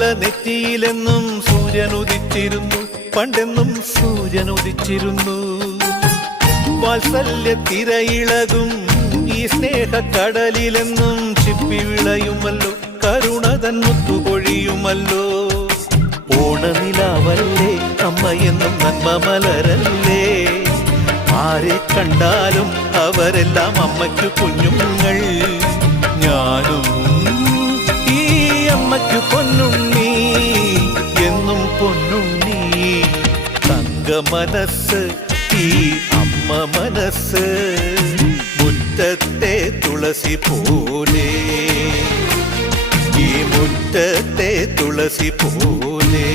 മാമല നെറ്റിയിലെന്നും സൂര്യൻ ഉദിച്ചിരുന്നു, പണ്ടെന്നും സൂര്യൻ ഉദിച്ചിരുന്നു. വാത്സല്യ തിരയിളകും ഈ സ്നേഹക്കടലിലെന്നും ചിപ്പി വിളയുമല്ലോ, കരുണതൻ മുത്തുപൊഴിയുമല്ലോ. ഓണനിലാവല്ലേ അമ്മയെന്നും നന്മ മലരല്ലേ, ആരെ കണ്ടാലും അവരെല്ലാം അമ്മയ്ക്കു കുഞ്ഞുങ്ങൾ. ഞാനും ഈ അമ്മയ്ക്കു പൊന്നുണ്ണി, എന്നും പൊന്നുണ്ണി. തങ്ക മനസ്സ് ഈ അമ്മ മനസ്സ്, മുറ്റത്തെ തുളസി പോലെ, ഈ മുറ്റത്തെ തുളസി പോലെ.